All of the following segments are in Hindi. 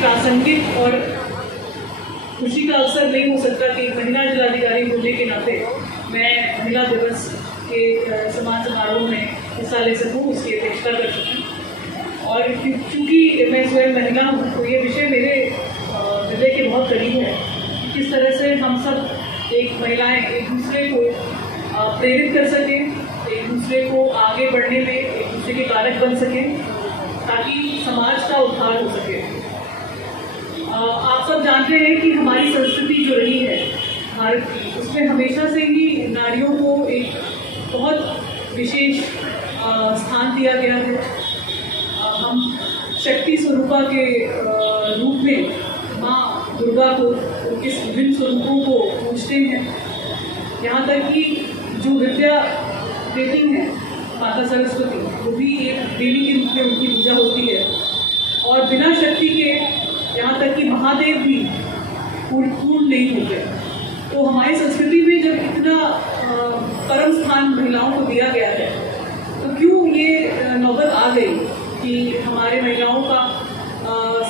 प्रासंगिक और खुशी का अवसर नहीं हो सकता कि महिला जिलाधिकारी होने के नाते मैं महिला दिवस के सम्मान समारोह में हिस्सा ले सकूं, उसकी अध्यक्षता कर सकूं। और क्योंकि मैं स्वयं महिला हूँ तो ये विषय मेरे हृदय के बहुत करीब है। किस तरह से हम सब एक महिलाएं एक दूसरे को प्रेरित कर सकें, एक दूसरे को आगे बढ़ने में एक दूसरे के कारक बन सकें, ताकि समाज का उद्धार हो सके। आप सब जानते हैं कि हमारी संस्कृति जो रही है भारत की, उसमें हमेशा से ही नारियों को एक बहुत विशेष स्थान दिया गया है। हम शक्ति स्वरूपा के रूप में माँ दुर्गा को, उनके विभिन्न स्वरूपों को पूजते हैं। यहाँ तक कि जो विद्या देती है माता सरस्वती, वो भी एक देवी के रूप में उनकी पूजा होती है। और बिना शक्ति के यहाँ तक कि महादेव भी पूर्ण नहीं होते। तो हमारी संस्कृति में जब इतना परम स्थान महिलाओं को दिया गया है, तो क्यों ये नौबत आ गई कि हमारे महिलाओं का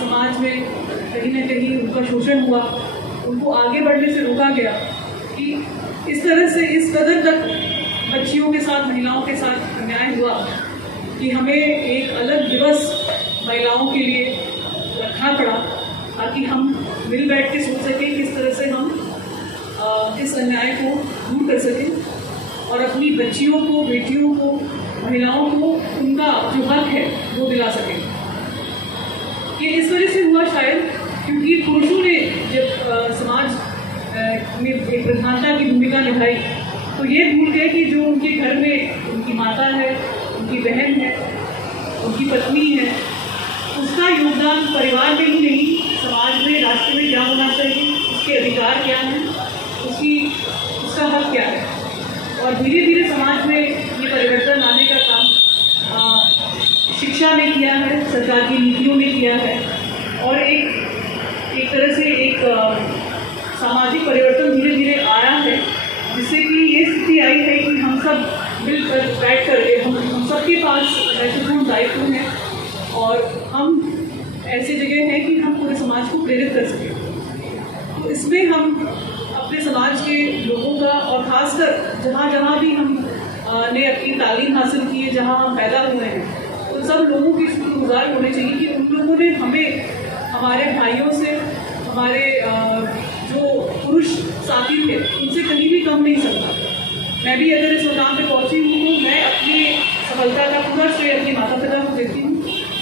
समाज में कहीं ना कहीं उनका शोषण हुआ, उनको आगे बढ़ने से रोका गया, कि इस तरह से इस कदर तक बच्चियों के साथ, महिलाओं के साथ अन्याय हुआ कि हमें एक अलग दिवस महिलाओं के लिए रखना पड़ा, ताकि हम मिल बैठ के सोच सकें किस तरह से हम इस अन्याय को दूर कर सकें और अपनी बच्चियों को, बेटियों को, महिलाओं को उनका जो हक है वो दिला सकें। ये इस वजह से हुआ शायद क्योंकि पुरुषों ने जब समाज में एक प्रधानता की भूमिका निभाई, तो ये भूल गए कि जो उनके घर में उनकी माता है, उनकी बहन है, उनकी पत्नी है, उसका योगदान परिवार में ही नहीं, समाज में, राष्ट्र में क्या होना चाहिए, उसके अधिकार क्या हैं, उसका हक क्या है। और धीरे धीरे समाज में ये परिवर्तन आने का काम शिक्षा ने किया है, सरकार की नीतियों ने किया है, और एक तरह से एक सामाजिक परिवर्तन धीरे धीरे आया है, जिससे कि ये स्थिति आई है कि हम सब मिलकर बैठ कर हम सबके पास महत्वपूर्ण दायित्व है और हम ऐसी जगह हैं कि हम पूरे समाज को प्रेरित कर सकें। तो इसमें हम अपने समाज के लोगों का, और खासकर जहाँ जहाँ भी हम ने अपनी तालीम हासिल की है, जहाँ हम पैदा हुए हैं, तो सब लोगों की शुक्रगुजार होने चाहिए कि उन लोगों ने हमें, हमारे भाइयों से, हमारे जो पुरुष साथी थे, उनसे कहीं भी कम नहीं समझा। मैं भी अगर इस मुकाम पे पहुंची हूँ तो मैं अपनी सफलता का पूरा श्रेय अपनी माता पिता को देती हूँ,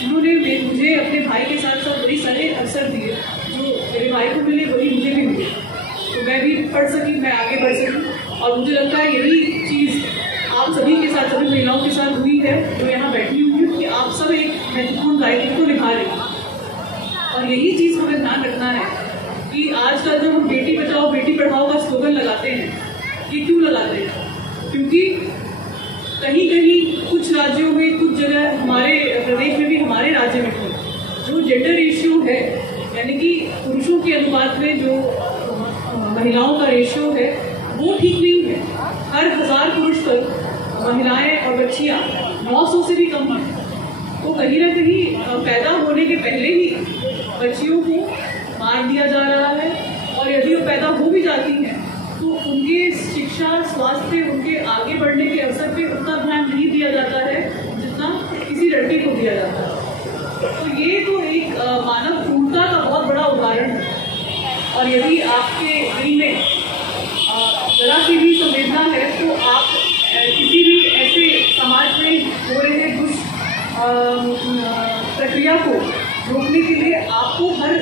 जिन्होंने मुझे अपने भाई के साथ साथ बड़ी सारे अवसर दिए। जो मेरे भाई को मिले वही मुझे भी मिले, तो मैं भी पढ़ सकी, मैं आगे बढ़ सकी। और मुझे लगता है यही चीज़ आप सभी के साथ, सभी महिलाओं के साथ हुई है जो यहाँ बैठी हुई है, कि आप सब एक महत्वपूर्ण दायित्व को निभा रहे हैं। और यही चीज़ हमें ध्यान रखना है कि आज का जो हम बेटी बचाओ बेटी पढ़ाओ का स्लोगन लगाते हैं, ये क्यों लगाते हैं? क्योंकि कहीं कहीं कुछ राज्यों में, कुछ जगह हमारे प्रदेश में भी, हमारे राज्य में भी जो जेंडर रेशियो है, यानी कि पुरुषों के अनुपात में जो महिलाओं का रेशियो है, वो ठीक नहीं है। हर 1000 पुरुष पर महिलाएं और बच्चियां 900 से भी कम हैं। तो कहीं ना कहीं पैदा होने के पहले ही बच्चियों को मार दिया जा रहा है, और यदि वो पैदा हो भी जाती हैं तो उनके शिक्षा, स्वास्थ्य, उनके आगे बढ़ने के अवसर पे उतना ध्यान नहीं दिया जाता है जितना किसी लड़के को दिया जाता है। तो ये तो एक मानव क्रूरता का बहुत बड़ा उदाहरण है। और यदि आपके दिल में जरा सी भी संवेदना है तो आप किसी भी ऐसे समाज में हो रहे दुष्ट प्रक्रिया को रोकने के लिए आपको हर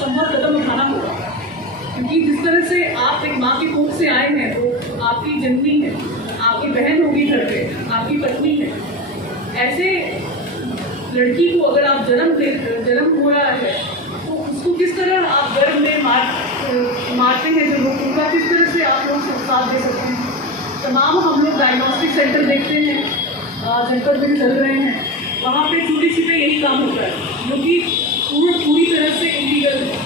संभव कदम उठाना होगा। क्योंकि जिस तरह से आप एक माँ की कोख से आए हैं, तो आपकी जननी है, आपकी बहन होगी घर पे, आपकी पत्नी है। ऐसे लड़की को अगर आप जन्म हो रहा है तो उसको किस तरह आप गर्भ में मारते हैं जो लोग, उनका किस तरह से आप लोग साथ दे सकते हैं? तमाम हम लोग डायग्नोस्टिक सेंटर देखते हैं, जनपद में चल रहे हैं, वहाँ पे चोरी छिपे यही काम होता है, जो कि पूरी तरह से इलीगल है।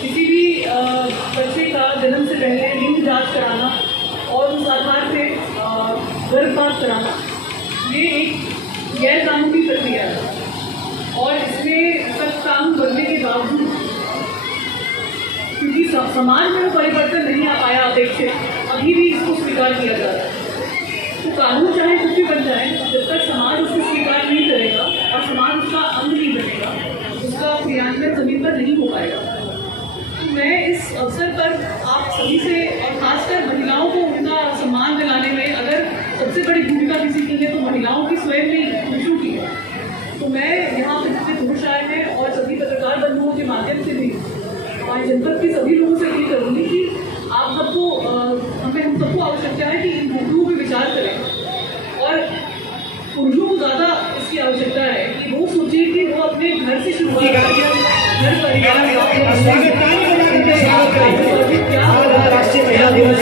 किसी भी बच्चे का जन्म से पहले लिंग जांच कराना और उस आधार पे गर्भपात कराना, ये एक गैर कानूनी प्रक्रिया है। और इसमें सख्त कानून बनने के बावजूद समाज में वो परिवर्तन नहीं आ पाया अपेक्षित, अभी भी इसको स्वीकार किया जा रहा है। तो कानून चाहे कुछ भी बन जाए, जब तक समाज उसको स्वीकार नहीं करेगा और समाज उसका अंग नहीं बनेगा, उसका क्रियान्वयन जमीन पर नहीं हो पाएगा। तो मैं इस अवसर पर आप सभी से और खासकर महिलाओं को उनका सम्मान दिलाने में अगर सबसे बड़ी भूमिका किसी की है तो महिलाओं की स्वयं नहीं, पुरुषों की है। तो मैं यहाँ पर जितने पुरुष आए हैं और सभी पत्रकार बंधुओं के माध्यम से भी हमारे जनपद के सभी लोगों से अपील करूँगी कि आप सबको हम सबको आवश्यकता है कि इन मुद्दों पर विचार करें और पुरुषों को ज़्यादा इसकी आवश्यकता है कि वो सोचे कि वो अपने घर से शुरू करें, घर परिवार राष्ट्रीय महिला दिवस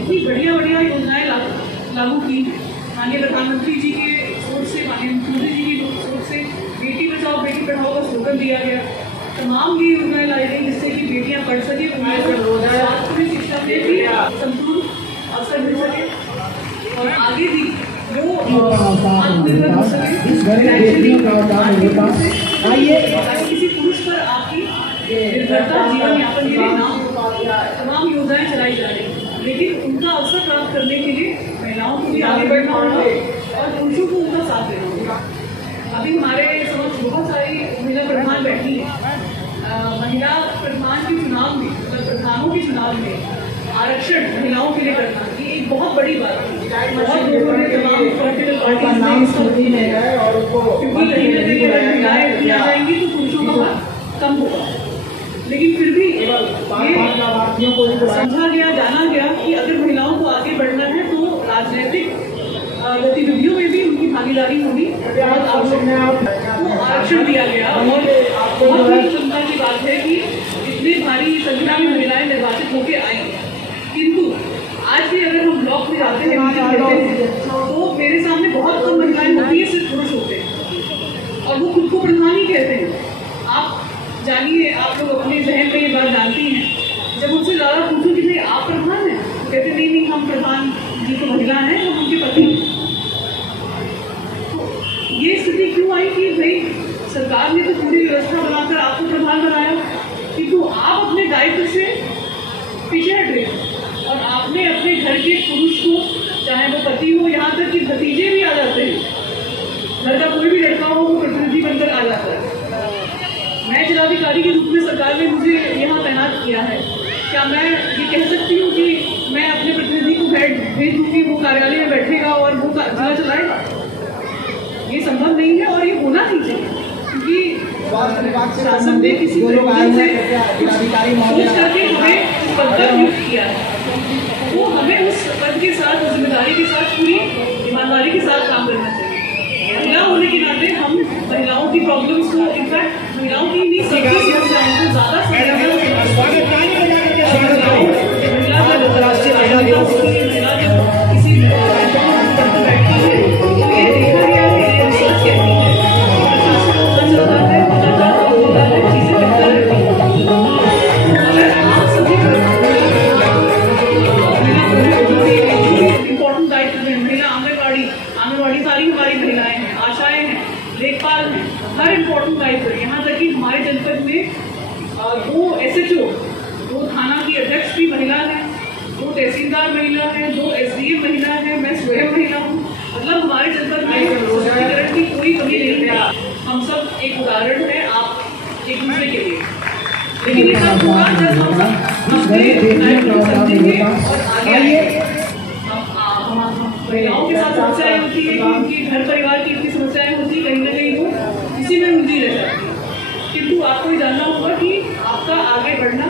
इतनी बढ़िया बढ़िया योजनाएं लागू की। माननीय प्रधानमंत्री जी के सोच से, माननीय मुख्यमंत्री जी की सोच से बेटी बचाओ बेटी पढ़ाओ का स्लोगन दिया गया। तमाम ये योजनाएं लाई गई जिससे कि बेटियां पढ़ सके, उन्हें शिक्षा में भी संपूर्ण अवसर मिल सके और आगे भी वो आत्मनिर्भर हो सके। किसी पुरुष पर आपकी निर्भरता जीवन यापन के लिए ना तमाम योजनाएं चलाई जा रही हैं, लेकिन उनका अवसर प्राप्त करने के लिए महिलाओं को भी आगे बढ़ना होगा और पुरुषों को उनका साथ देना होगा। अभी हमारे समक्ष बहुत सारी महिला प्रधान बैठी हैं। महिला प्रधान के चुनाव में, मतलब प्रधानों के चुनाव में आरक्षण महिलाओं के लिए करना ये एक बहुत बड़ी बात है। बहुत लोगों ने तमाम पॉलिटिकल पार्टी है और क्योंकि कहीं न कहीं अगर महिलाएं किया जाएंगी तो पुरुषों का हाथ कम होगा, लेकिन फिर भी ये समझा गया, जाना गया कि अगर महिलाओं को आगे बढ़ना है तो राजनीतिक गतिविधियों में भी उनकी भागीदारी होनी बहुत आवश्यक है। तो आरक्षण दिया गया और बहुत ही चिंता की बात है कि इतनी भारी संख्या में महिलाएं निर्वाचित होकर आई, किंतु आज भी अगर हम ब्लॉक में जाते हैं तो मेरे सामने बहुत कम महिलाएं होती है, सिर्फ पुरुष होते हैं और वो खुद को प्रधान ही कहते हैं। आप जानिए, आप लोग अपने जहन में ये बात जानती हैं। जब उनसे ज़्यादा पूछूं कि भाई आप प्रधान हैं, तो कहते नहीं हम प्रधान जी तो महिला हैं, हम उनके पति हैं। तो ये स्थिति क्यों आई कि भाई सरकार ने तो पूरी व्यवस्था बनाकर आपको प्रधान बनाया, किंतु आप अपने दायित्व से पीछे हट गए और आपने अपने घर के पुरुष को, चाहे वो पति हो, यहाँ तक कि भतीजे भी आ जाते हैं, घर का कोई भी लड़का हो वो प्रतिनिधि बनकर आ जाता है। मैं जिलाधिकारी के रूप में सरकार ने मुझे यहाँ तैनात किया है, क्या मैं ये कह सकती हूँ कि मैं अपने प्रतिनिधि को भेज दूँगी, वो कार्यालय में बैठेगा और वो जिला चलाएगा? ये संभव नहीं है और ये होना नहीं चाहिए, क्योंकि शासन ने किसी तरीके से सोच करके हमें पद पर नियुक्त किया है, तो हमें उस पद के साथ, उस जिम्मेदारी के साथ पूरी ईमानदारी के साथ काम करना चाहिए। महिला होने के नाते हम महिलाओं की प्रॉब्लम्स को, इनफैक्ट महिलाओं की नहीं सबकी समस्याओं को ज़्यादा राष्ट्रीय महिला दिवस महिला जब किसी बैठती है तो ये देखा गया है, ये रिसर्च कहती है, चलता है, चीजें बेहतर रहती है। अगर आप सभी इम्पोर्टेंट दायित्व हैं, महिला आंगनबाड़ी सारी हमारी महिलाएं हैं, आशाएं हैं, लेखपाल हैं, हर इम्पोर्टेंट दायित्व है। यहाँ तक कि हमारे जनपद में 2 SHO, 2 थाना की अध्यक्ष भी महिला है, 2 तहसीलदार महिला है, 2 SDM महिला है, मैं स्वयं महिला हूँ। मतलब हमारे जनपद में सशक्तिकरण की कोई कमी नहीं है। हम सब एक उदाहरण है आप एक दूसरे के लिए, लेकिन ये सब होगा जब हम सब अपने दायित्व समझेंगे और आगे महिलाओं के साथ समस्याएं होती है कि उनकी घर परिवार की इतनी समस्याएं होती है, कहीं ना कहीं वो इसी में उलझी रह जाती है। किंतु आपको ये जानना होगा कि आपका आगे बढ़ना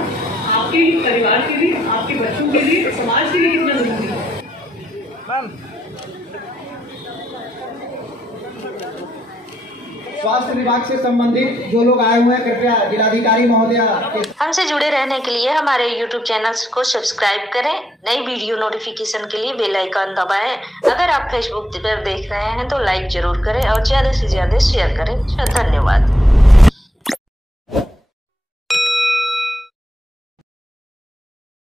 आपके परिवार के लिए, आपके बच्चों के लिए, समाज के लिए कितना जरूरी है। स्वास्थ्य विभाग से संबंधित जो लोग आए हुए हैं कृपया जिलाधिकारी महोदया हमसे जुड़े रहने के लिए हमारे YouTube चैनल को सब्सक्राइब करें। नई वीडियो नोटिफिकेशन के लिए बेल आइकन दबाएं। अगर आप फेसबुक पर देख रहे हैं तो लाइक जरूर करें और ज्यादा से ज्यादा शेयर करें। धन्यवाद।